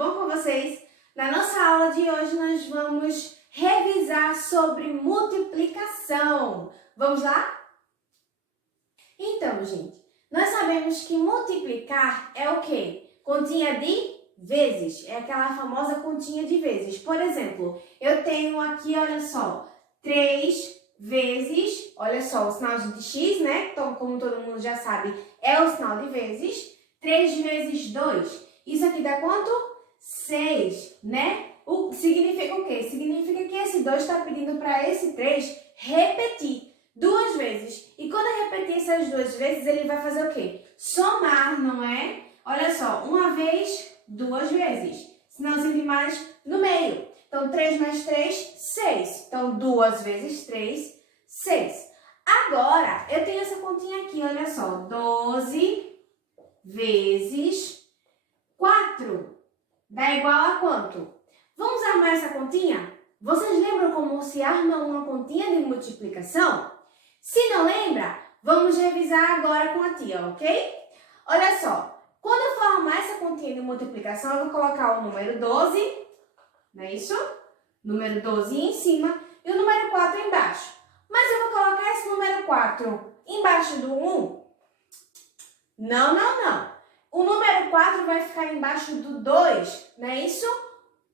bom com vocês? Na nossa aula de hoje nós vamos revisar sobre multiplicação. Vamos lá? Então, gente, nós sabemos que multiplicar é o quê? Continha de vezes, é aquela famosa continha de vezes. Por exemplo, eu tenho aqui, olha só, 3 vezes, olha só, o sinal de x, né? Então, como todo mundo já sabe, é o sinal de vezes. 3 vezes 2. Isso aqui dá quanto? 6, né? Significa o quê? Significa que esse 2 está pedindo para esse 3 repetir 2 vezes. E quando eu repetir essas 2 vezes, ele vai fazer o quê? Somar, não é? Olha só, uma vez, 2 vezes. Sinalzinho de mais no meio. Então, 3 mais 3, 6. Então, 2 vezes 3, 6. Agora, eu tenho essa continha aqui, olha só. 12 vezes 4. Dá igual a quanto? Vamos armar essa continha? Vocês lembram como se arma uma continha de multiplicação? Se não lembra, vamos revisar agora com a tia, ok? Olha só, quando eu for armar essa continha de multiplicação, eu vou colocar o número 12, não é isso? Número 12 em cima e o número 4 embaixo. Mas eu vou colocar esse número 4 embaixo do 1? Não. O número 4 vai ficar embaixo do 2, não é isso?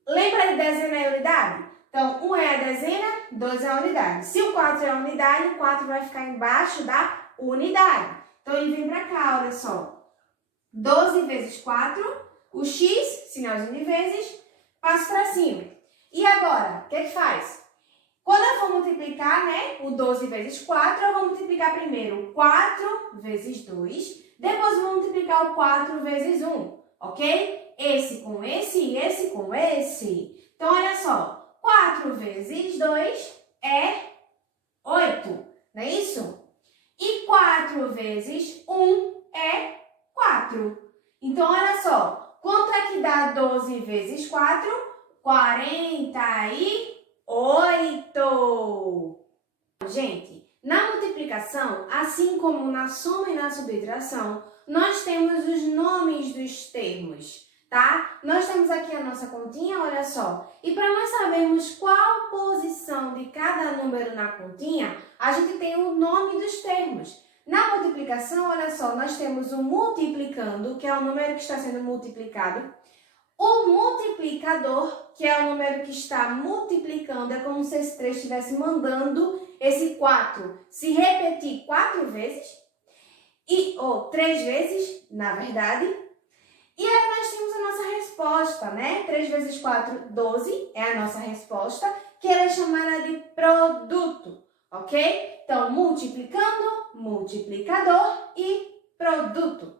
Lembra de dezena e unidade? Então, 1 é a dezena, 2 é a unidade. Se o 4 é a unidade, o 4 vai ficar embaixo da unidade. Então, ele vem para cá, olha só. 12 vezes 4, o x, sinalzinho de vezes, passo para cima. E agora, o que faz? Quando eu for multiplicar, né, o 12 vezes 4, eu vou multiplicar primeiro 4 vezes 2, depois vou multiplicar o 4 vezes 1, ok? Esse com esse e esse com esse. Então, olha só, 4 vezes 2 é 8, não é isso? E 4 vezes 1 é 4. Então, olha só, quanto é que dá 12 vezes 4? 48. Gente, na multiplicação, assim como na soma e na subtração, nós temos os nomes dos termos, tá? Nós temos aqui a nossa continha, olha só. E para nós sabermos qual posição de cada número na continha, a gente tem o nome dos termos. Na multiplicação, olha só, nós temos o multiplicando, que é o número que está sendo multiplicado. O multiplicador, que é o número que está multiplicando, é como se esse 3 estivesse mandando esse 4 se repetir 4 vezes, ou 3 vezes, na verdade. E aí nós temos a nossa resposta, né? 3 vezes 4, 12 é a nossa resposta, que ela é chamada de produto, ok? Então, multiplicando, multiplicador e produto.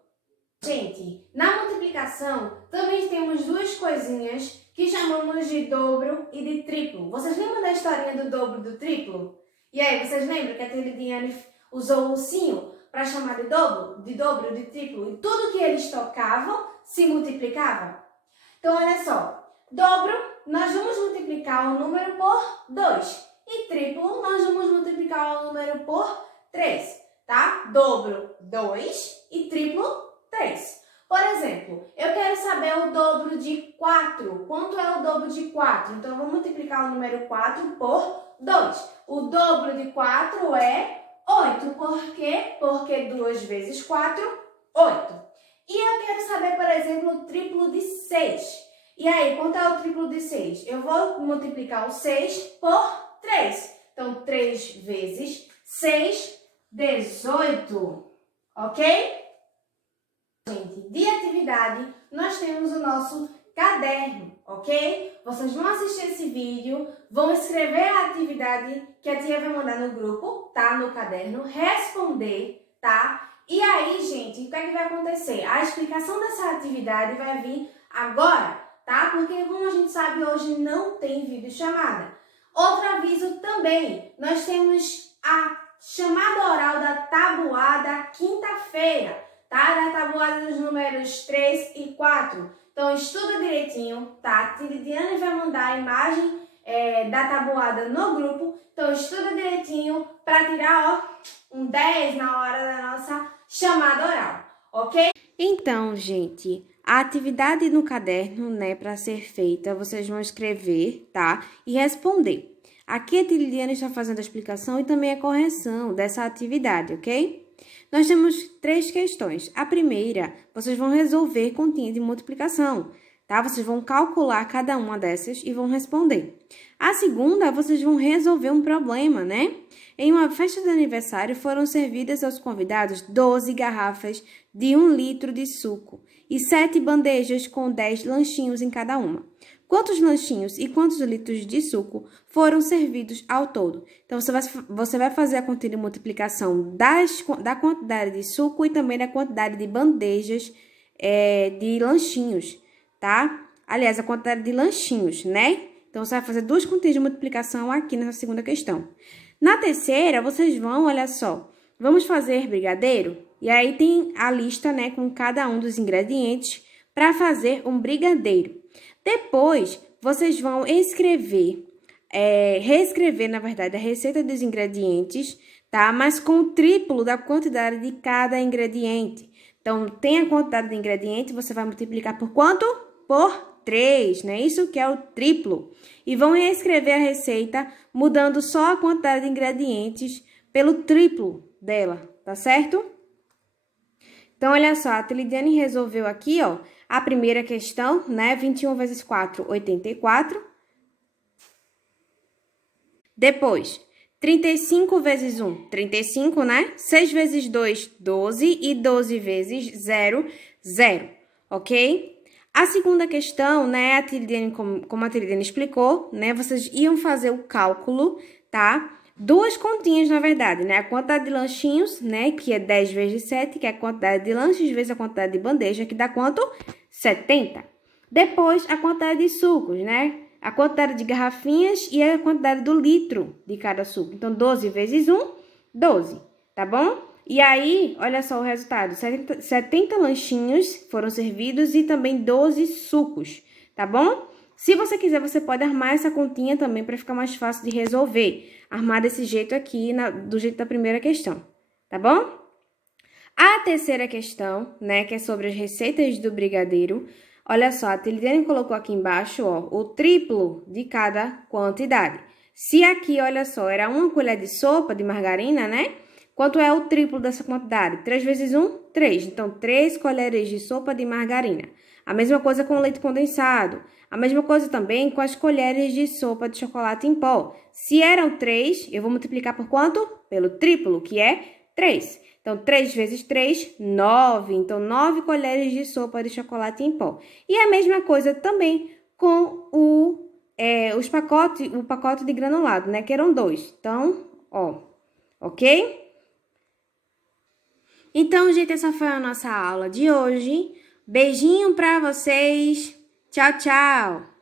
Gente, na multiplicação também temos duas coisinhas que chamamos de dobro e de triplo. Vocês lembram da historinha do dobro e do triplo? E aí, vocês lembram que a tia Lidiane usou o ursinho para chamar de dobro e de triplo? E tudo que eles tocavam se multiplicava? Então, olha só. Dobro, nós vamos multiplicar o número por 2. E triplo, nós vamos multiplicar o número por 3. Tá? Dobro, 2 e triplo, 3. Por exemplo, eu quero saber o dobro de 4. Quanto é o dobro de 4? Então, eu vou multiplicar o número 4 por 2. O dobro de 4 é 8. Por quê? Porque 2 vezes 4, 8. E eu quero saber, por exemplo, o triplo de 6. E aí, quanto é o triplo de 6? Eu vou multiplicar o 6 por 3. Então, 3 vezes 6, 18. Ok? Gente, de atividade, nós temos o nosso caderno, ok? Vocês vão assistir esse vídeo, vão escrever a atividade que a tia vai mandar no grupo, tá? No caderno, responder, tá? E aí, gente, o que é que vai acontecer? A explicação dessa atividade vai vir agora, tá? Porque, como a gente sabe, hoje não tem videochamada. Outro aviso também, nós temos a chamada oral da tabuada quinta-feira, tá? Da tabuada dos números 3 e 4. Então, estuda direitinho, tá? A Lidiane vai mandar a imagem da tabuada no grupo. Então, estuda direitinho para tirar, ó, um 10 na hora da nossa chamada oral, ok? Então, gente, A atividade no caderno, né, para ser feita, vocês vão escrever, tá? E responder. Aqui a Tiliane está fazendo a explicação e também a correção dessa atividade, ok? Nós temos 3 questões. A primeira, vocês vão resolver continha de multiplicação, tá? Vocês vão calcular cada uma dessas e vão responder. A segunda, vocês vão resolver um problema, né? Em uma festa de aniversário, foram servidas aos convidados 12 garrafas de 1 litro de suco e 7 bandejas com 10 lanchinhos em cada uma. Quantos lanchinhos e quantos litros de suco foram servidos ao todo? Então, você vai fazer a continha de multiplicação da quantidade de suco e também da quantidade de bandejas de lanchinhos, tá? Aliás, a quantidade de lanchinhos, né? Então, você vai fazer 2 continhas de multiplicação aqui nessa segunda questão. Na terceira, vocês vão, olha só, vamos fazer brigadeiro? E aí tem a lista, né, com cada um dos ingredientes para fazer um brigadeiro. Depois, vocês vão reescrever, na verdade, a receita dos ingredientes, tá? Mas com o triplo da quantidade de cada ingrediente. Então, tem a quantidade de ingrediente, você vai multiplicar por quanto? Por 3, né? Isso que é o triplo. E vão reescrever a receita, mudando só a quantidade de ingredientes pelo triplo dela, tá certo? Então, olha só, a Tiliane resolveu aqui, ó, a primeira questão, né? 21 vezes 4, 84. Depois, 35 vezes 1, 35, né? 6 vezes 2, 12. E 12 vezes 0, 0, ok? A segunda questão, né, a Tiliane, como a Tiliane explicou, né, vocês iam fazer o cálculo, tá? 2 continhas, na verdade, né? A quantidade de lanchinhos, né, que é 10 vezes 7, que é a quantidade de lanches vezes a quantidade de bandeja, que dá quanto? 70. Depois, a quantidade de sucos, né? A quantidade de garrafinhas e a quantidade do litro de cada suco. Então, 12 vezes 1, 12, tá bom? E aí, olha só o resultado, 70 lanchinhos foram servidos e também 12 sucos, tá bom? Se você quiser, você pode armar essa continha também para ficar mais fácil de resolver. Armar desse jeito aqui, do jeito da primeira questão, tá bom? A terceira questão, né, que é sobre as receitas do brigadeiro. Olha só, a Tiliane colocou aqui embaixo, ó, o triplo de cada quantidade. Se aqui, olha só, era 1 colher de sopa de margarina, né? Quanto é o triplo dessa quantidade? 3 vezes 1, 3. Então, 3 colheres de sopa de margarina. A mesma coisa com o leite condensado. A mesma coisa também com as colheres de sopa de chocolate em pó. Se eram 3, eu vou multiplicar por quanto? Pelo triplo, que é 3. Então, 3 vezes 3, 9. Então, 9 colheres de sopa de chocolate em pó. E a mesma coisa também com o pacote de granulado, né? Que eram 2. Então, ó, ok? Então, gente, essa foi a nossa aula de hoje. Beijinho pra vocês. Tchau, tchau!